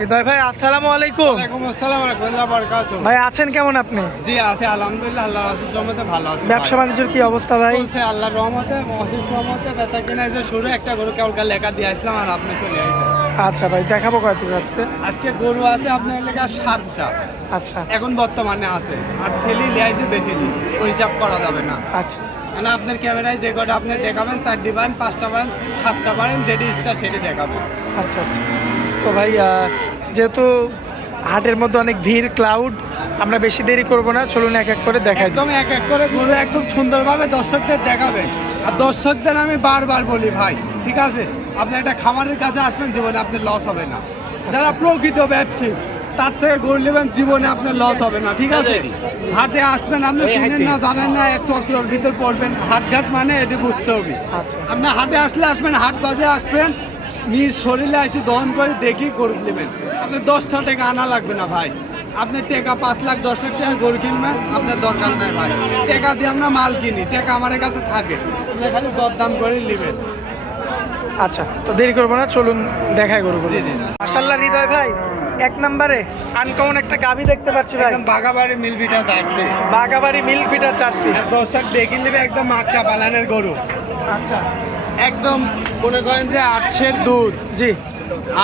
হৃদয় ভাই আসসালামু আলাইকুম। ওয়ালাইকুম আসসালাম ওয়া রাহমাতুল্লাহি ওয়া বারাকাতুহু। ভাই আছেন কেমন আপনি? জি আছে আলহামদুলিল্লাহ, আল্লাহর অশেষ রহমতে ভালো আছি। ব্যবসা বাণিজ্যের কি অবস্থা ভাই? চলছে আল্লাহর রহমতে, অশেষ রহমতে। বেচা কিনা যে শুরু একটা গরু কালকে লেখা দিয়ে আসলাম আর আপনি চলে আসলেন। আচ্ছা ভাই, দেখাবো কয় পিস আজকে? আজকে গরু আছে আপনার লেখা 7টা আচ্ছা এখন বর্তমানে আছে, আর ছেলে লিয়াইছে বেশি দিন, ওই হিসাব করা যাবে না। আচ্ছা মানে আপনার ক্যামেরায় যে কটা আপনি দেখাবেন, 4টি পারেন, 5টা পারেন, 7টা পারেন, যেটি ইচ্ছা সেটি দেখাবেন। আচ্ছা আচ্ছা। তো ভাই যেহেতু হাটের মধ্যে অনেক ভিড়, ক্লাউড, আমরা বেশি দেরি করব না, চলুন এক এক করে দেখাই দিই। একদম এক এক করে গরু একদম সুন্দরভাবে দর্শকদের দেখাবেন। আর দর্শকদের আমি বারবার বলি ভাই, ঠিক আছে, আপনি একটা খামারের কাছে আসবেন, জীবনে আপনার লস হবে না। যারা প্রকৃত ব্যবসায়ী তার থেকে গরু নেবেন, জীবনে আপনার লস হবে না, ঠিক আছে। হাটে আসবেন, আপনি চিনেন না জানেন না, এক চক্রের ভিতর পড়বেন। হাটঘাট মানে এটি বুঝতে হবে। আচ্ছা আপনি হাটে আসলে আসবেন, হাট বাজে আসবেন, নিজ শরীরে এসে দহন করে দেখি গরু নেবেন। আপনি 10টা টাকা আনা লাগবে না ভাই। আপনি টাকা 5 লাখ 10 লাখ টাকা গরু কিনবেন, আপনার দরকার নাই ভাই। টাকা দিয়ে আমরা মাল কিনি, টাকা আমার কাছে থাকে, আপনি খালি দরদাম করে নেবেন। আচ্ছা, তো দেরি করবো না, চলুন দেখাই গরু। জি জি। মাশাআল্লাহ হৃদয় ভাই, এক নম্বরে আনকমন একটা গাভী দেখতে পাচ্ছি ভাই। একদম বাগাবাড়ি মিলবিটা যাচ্ছে, বাগাবাড়ি মিল্ক বিটার জার্সি। দর্শক দেখে নেবে, একদম মাঠটা পালানের গরু। আচ্ছা একদম মনে করেন যে 800 দুধ, জি,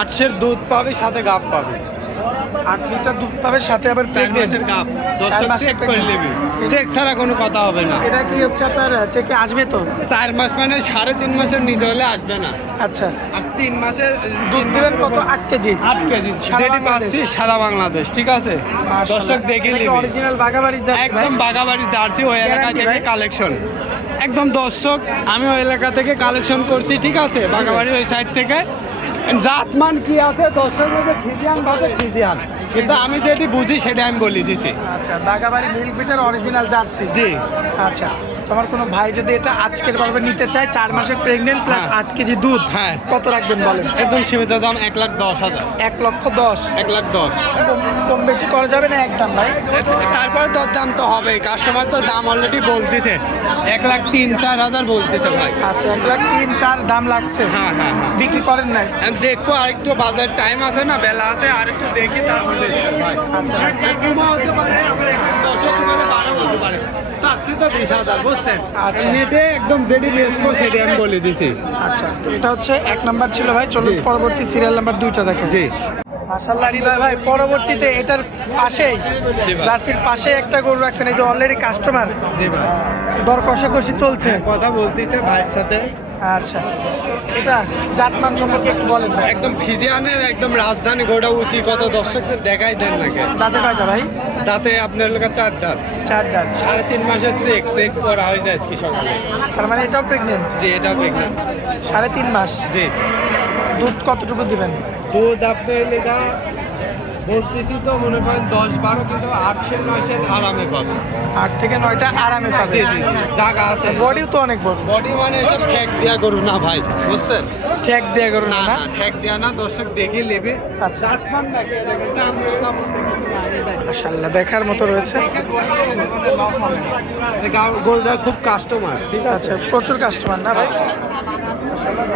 800 দুধ পাবে, সাথে গাব পাবে। 8 লিটার দুধ পাবে, সাথে আবার 4 প্রেগনেন্ট। মাসের গাব, দর্শক মাসের চেক করে নেবে, চেক ছাড়া কোনো কথা হবে না। এটা কি হচ্ছে আপনার চেকে আসবে তো? 4 মাস মানে 3.5 মাসের নিচে হলে আসবে না। আচ্ছা, আর 3 মাসের দুধ দিবেন কত? 8 কেজি। 8 কেজি সারা যেটি বাংলাদেশ। পাচ্ছি সারা বাংলাদেশ, ঠিক আছে। দর্শক দেখে নেবে, অরিজিনাল বাগাবাড়ি জার্সি ভাই। একদম বাগাবাড়ি জার্সি, ওই এলাকা Guarantee থেকে ভাই? কালেকশন। একদম দর্শক, আমি ওই এলাকা থেকে কালেকশন করছি, ঠিক আছে, বাগাবাড়ির ওই সাইড থেকে। জাতমান কি আছে দর্শক ফিজিয়ান ভাবে ফিজিয়ান, কিন্তু আমি যেটি বুঝি সেটা আমি বলে দিছি। আচ্ছা, Bagabari milk bitter original jersey. জি। আচ্ছা, তোমার কোনো ভাই যদি এটা আজকের পর্বে নিতে চায়, 4 মাসের প্রেগনেন্ট প্লাস হ্যাঁ। 8 কেজি দুধ, হ্যাঁ। কত রাখবেন বলেন? একদম সীমিত দাম 1,10,000। 1,10,000। 1,10,000। কম বেশি করা যাবে না একদম ভাই? তারপরে তোর দাম তো হবে, কাস্টমার তো দাম অলরেডি বলতেছে, 1,03,000-4,000 বলতেছে ভাই। আচ্ছা, 1,03,400 দাম লাগছে। হ্যাঁ হ্যাঁ হ্যাঁ। বিক্রি করেন নাই? দেখবো আরেকটু, বাজার টাইম আছে না, বেলা আছে, আরেকটু দেখি তারপরে ভাই। হতে পারে, আবার 1,10,000 হতে পারে, 12 হতে পারে। চাচ্ছি তো 20,000, বুঝছেন? আচ্ছা। নেটে একদম যেটি বেচবো সেটি আমি বলে দিছি। আচ্ছা, তো এটা হচ্ছে 1 নাম্বার ছিল ভাই। চলুন জি। পরবর্তী সিরিয়াল নাম্বার 2টা দেখেন। জি। মাশাআল্লাহ হৃদয় ভাই, পরবর্তীতে এটার পাশেই, জি ভাই। জার্সির পাশে একটা গরু রাখছেন, এই যে অলরেডি কাস্টমার, জি ভাই। দর কষাকষি চলছে। কথা বলতেছে ভাইয়ের সাথে। আচ্ছা, এটা জাতমান সম্পর্কে একটু বলেন ভাই। একদম ফিজিয়ানের একদম রাজধানী গোটা উঁচি, কত দর্শকদের দেখাই দেন নাকি। দাঁতে কয়টা ভাই? তাতে আপনার লোক 4 দাঁত, 4 দাঁত। 3.5 মাসের চেক করা হয়েছে আজকে সকালে। তার মানে এটাও প্রেগনেন্ট। জি, এটা প্রেগনেন্ট। 3.5 মাস। জি। দুধ কতটুকু দিবেন? দুধ আপনার লেখা বলতেছি তো মনে করেন 10-12, কিন্তু 8-9 আরামে পাবে। 8 থেকে 9টা আরামে পাবে। জি জি জি, জায়গা আছে। বডিও তো অনেক বড়। বডি মানে এসব ঠেক দিয়া গরু না ভাই, বুঝছেন? ঠেক দিয়ে গরু না, না না? না, ঠেক দিয়া না, দর্শক দেখে নেবে। আচ্ছা। জাতমান দেখিয়ে দেখেন, চামড়া চামড়া দেখেছি না, আগে দেখেন। মাশাআল্লাহ, দেখার মতো রয়েছে। গরুটা খুব কাস্টমার, ঠিক আছে। আচ্ছা, প্রচুর কাস্টমার না ভাই? মাশাআল্লাহ,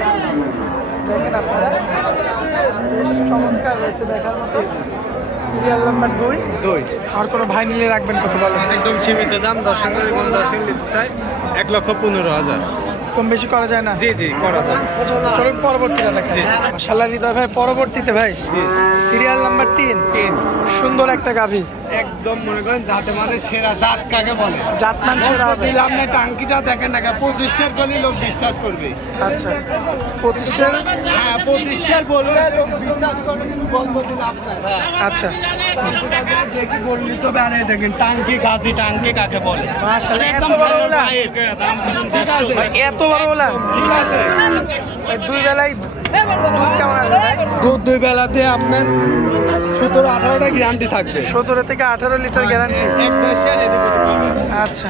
দেখেন আপনারা, বেশ চমৎকার রয়েছে, দেখার মতো। Serial number 2। দুই। আর কোনো ভাই নিলে রাখবেন কত বলেন? একদম সীমিত দাম, দর্শক যদি কোনো দর্শক নিতে চাই 1,15,000। কম বেশি করা যায় না? জি জি, করা যায়। চলুন পরবর্তীটা দেখেন। জি। মাশাআল্লাহ হৃদয় ভাই, পরবর্তীতে ভাই জি। সিরিয়াল নাম্বার 3, সুন্দর একটা গাভী। একদম মনে করেন জাতে মানে সেরা, জাত কাকে বলে? জাতমান সেরা হবে। দিলাম না, টাঙ্কিটা দেখেন না, 25-এর করলে লোক বিশ্বাস করবে। আচ্ছা, 25-এর। হ্যাঁ, 25-এর বললে লোক বিশ্বাস করবে, কিন্তু বন্ধ দিলে আপনার। আচ্ছা, দেখি বললি তো বেড়ে দেখেন, টাঙ্কি গাছি, টাঙ্কি কাকে বলে? মাশাআল্লাহ, একদম এত বড় ছেলের ওলা? পাইপ। ঠিক আছে ভাই, এত বড় বলা? ঠিক আছে। এই 2 বেলায় দুধ কেমন আসবে ভাই? দুধ 2 বেলাতে আপনার 17-18টা গ্যারান্টি থাকবে। 17 থেকে 18 লিটার গ্যারান্টি। এক দেশের এদিক ওদিক হবে। আচ্ছা,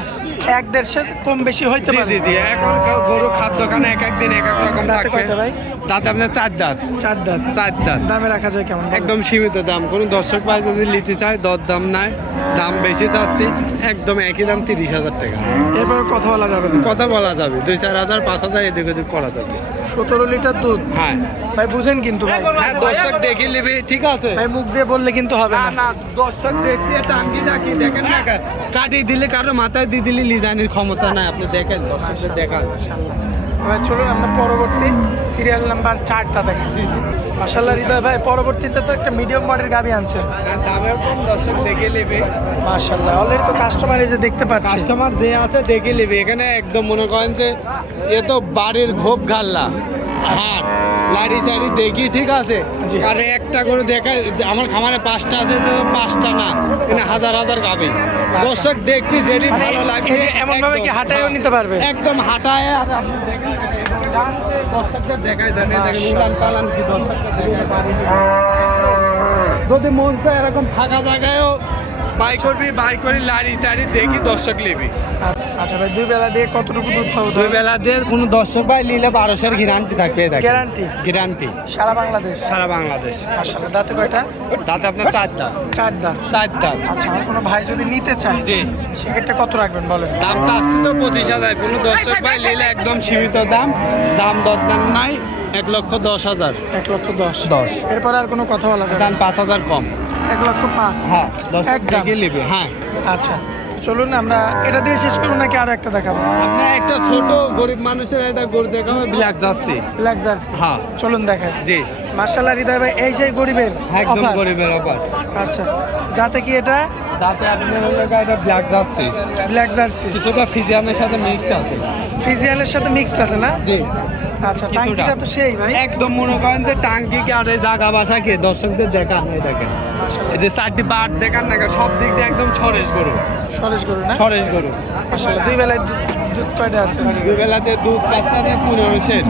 1-1.5 কম বেশি হইতে জি পারে। জি জি, এখন গরু খাদ্য খানে এক এক দিন এক এক রকম দাঁতে থাকবে। কয়টা ভাই? দাঁত আপনার 4 দাঁত। 4 দাঁত। 4 দাঁত। দামে রাখা যায় কেমন? একদম সীমিত দাম, কোনো দর্শক ভাই যদি নিতে চায় দর দাম নাই, দাম বেশি চাচ্ছি, একদম একই দাম 30,000 টাকা। এরপরে কথা বলা যাবে না। কথা বলা যাবে, 2-4 হাজার 5 হাজার এদিক ওদিক করা যাবে। 17 লিটার দুধ। হ্যাঁ ভাই বুঝেন কিন্তু ভাই, হ্যাঁ দর্শক দেখে নেবে, ঠিক আছে। ভাই মুখ দিয়ে বললে কিন্তু হবে না না। না, দর্শক দেখতে টাঙ্গি রাখি, দেখেন না, কাটিয়ে দিলে কারো মাথায় দিয়ে দিলে লিজানির ক্ষমতা নাই, আপনি দেখেন, দর্শকদের দেখান। ভাই চলুন আমরা পরবর্তী সিরিয়াল নাম্বার 4টা দেখি। মাশাআল্লাহ হৃদয় ভাই, পরবর্তীতে তো একটা মিডিয়াম বডির গাভি আনছেন। দামেও কম, দর্শক দেখে নেবে। মাশাআল্লাহ অলরেডি তো কাস্টমার এই যে দেখতে পাচ্ছি। কাস্টমার যে আছে দেখে নেবে, এখানে একদম মনে করেন যে এ তো বাড়ির ঘোপ গাল্লা হাট লাড়ি চাড়ি দেখি, ঠিক আছে। জি। আর একটা করে দেখা, আমার খামারে 5টা আছে, তো 5টা না, এখানে হাজার হাজার গাবে। দর্শক দেখবি যেটি মানে ভালো লাগবে, এই যে এমন ভাবে কি একদম, হাঁটায়ও হ্যাঁ, নিতে পারবে? একদম হাঁটায়। আর আপনি দেখেন, দর্শকদের দেখায় দেখেন উলান পালান কি দর্শকদের দেখায় বাড়ি। যদি মন চায় এরকম ফাঁকা জায়গায়ও বাই করবি, বাই করি লাড়ি চাড়ি দেখি দর্শক নিবি। আচ্ছা ভাই, 2 বেলা দিয়ে কতটুকু দুধ পাবো? 2 বেলা দিয়ে কোনো দর্শক ভাই নিলে 1200-এর গ্যারান্টি থাকবে। গ্যারান্টি? গ্যারান্টি সারা বাংলাদেশ? সারা বাংলাদেশ। মাশাআল্লাহ দাঁতে কয়টা? তাতে আপনার 4টা। 4 দাঁত। 4টা। আচ্ছা, আর কোনো ভাই যদি নিতে চায় জি। সেক্ষেত্রে কত রাখবেন বলেন? দাম চাচ্ছি তো 25,000, কোনো দর্শক ভাই নিলে একদম সীমিত দাম, দাম দরদাম নাই, 1,10,000। 1,10,000। এরপর আর কোনো কথা বলা যাবে না? দাম 5,000 কম। 1,05,000? হ্যাঁ, দর্শক একদম। দেখে নেবে। হ্যাঁ, আচ্ছা চলুন আমরা এটা দিয়ে শেষ করবো নাকি আরো একটা দেখাবো? আপনার একটা ছোট গরিব মানুষের একটা গরু দেখাবো, ব্ল্যাক জার্সি। Black jersey? হ্যাঁ। চলুন দেখাই। জি, মাশাআল্লাহ হৃদয় ভাই, এই সেই গরিবের একদম offer? গরিবের অফার। আচ্ছা, যাতে কি এটা যাতে আপনার হলো এটা ব্ল্যাক জার্সি, ব্ল্যাক জার্সি কিছুটা ফিজিয়ানের সাথে মিক্সড আছে। ফ্রিজিয়ানের সাথে মিক্সড আছে না? জি, আচ্ছা, কিছুটা। টাঙ্কিটা তো সেই ভাই। একদম মনে করেন যে টাঙ্কি কাটে জাগা বাসা কে দর্শকদের দেখান, এই দেখেন মাশাআল্লাহ, এই যে 4টি বাট দেখান না, সব দিক দিয়ে একদম সরেশ গরু, সরেশ গরু না? সরেশ গরু। মাশাআল্লাহ, 2 বেলায় দুধ কয়টা আছে? 2 বেলাতে দুধ পাচ্ছে 1500-এর।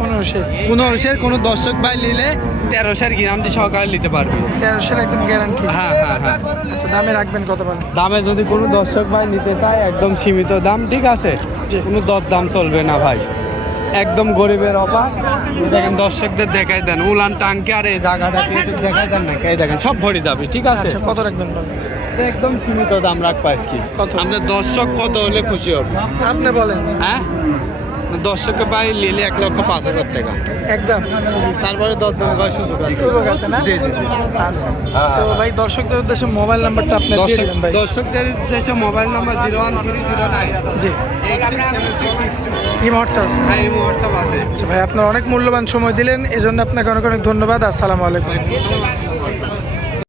1500? 1500-এর কোনো দর্শক ভাই নিলে 1300-এর গ্যারান্টি সহকারে নিতে পারবে। 1300 একদম গ্যারান্টি? হ্যাঁ হ্যাঁ হ্যাঁ। আচ্ছা, দামে রাখবেন কত বলেন? দামে যদি কোনো দর্শক ভাই নিতে চায় একদম সীমিত দাম, ঠিক আছে, জি। কোনো দর দাম চলবে না ভাই, একদম গরিবের অফার। দেখেন দর্শকদের দেখাই দেন উলান টাঙ্কি, আর এই জায়গাটা একটু দেখাই দেন না, এই দেখেন সব ভরে যাবে, ঠিক আছে। আচ্ছা, কত রাখবেন বলেন? এটা একদম সীমিত দাম রাখবো আজকে। কত? আমাদের দর্শক কত হলে খুশি হবে? আপনি বলেন। হ্যাঁ, দর্শককে ভাই নিলে 1,05,000 টাকা। একদম? তারপরে দর দাম করার সুযোগ আছে। সুযোগ আছে না? জি জি জি। আচ্ছা, তো ভাই দর্শকদের উদ্দেশ্যে মোবাইল নাম্বারটা আপনি দিয়ে দিবেন ভাই। দর্শকদের উদ্দেশ্যে মোবাইল নাম্বার 01309 জি, 867662। এই হোয়াটসঅ্যাপ আছে? হ্যাঁ, এই হোয়াটসঅ্যাপ আছে। আচ্ছা ভাই, আপনার অনেক মূল্যবান সময় দিলেন, এজন্য আপনাকে অনেক অনেক ধন্যবাদ। আসসালামু আলাইকুম।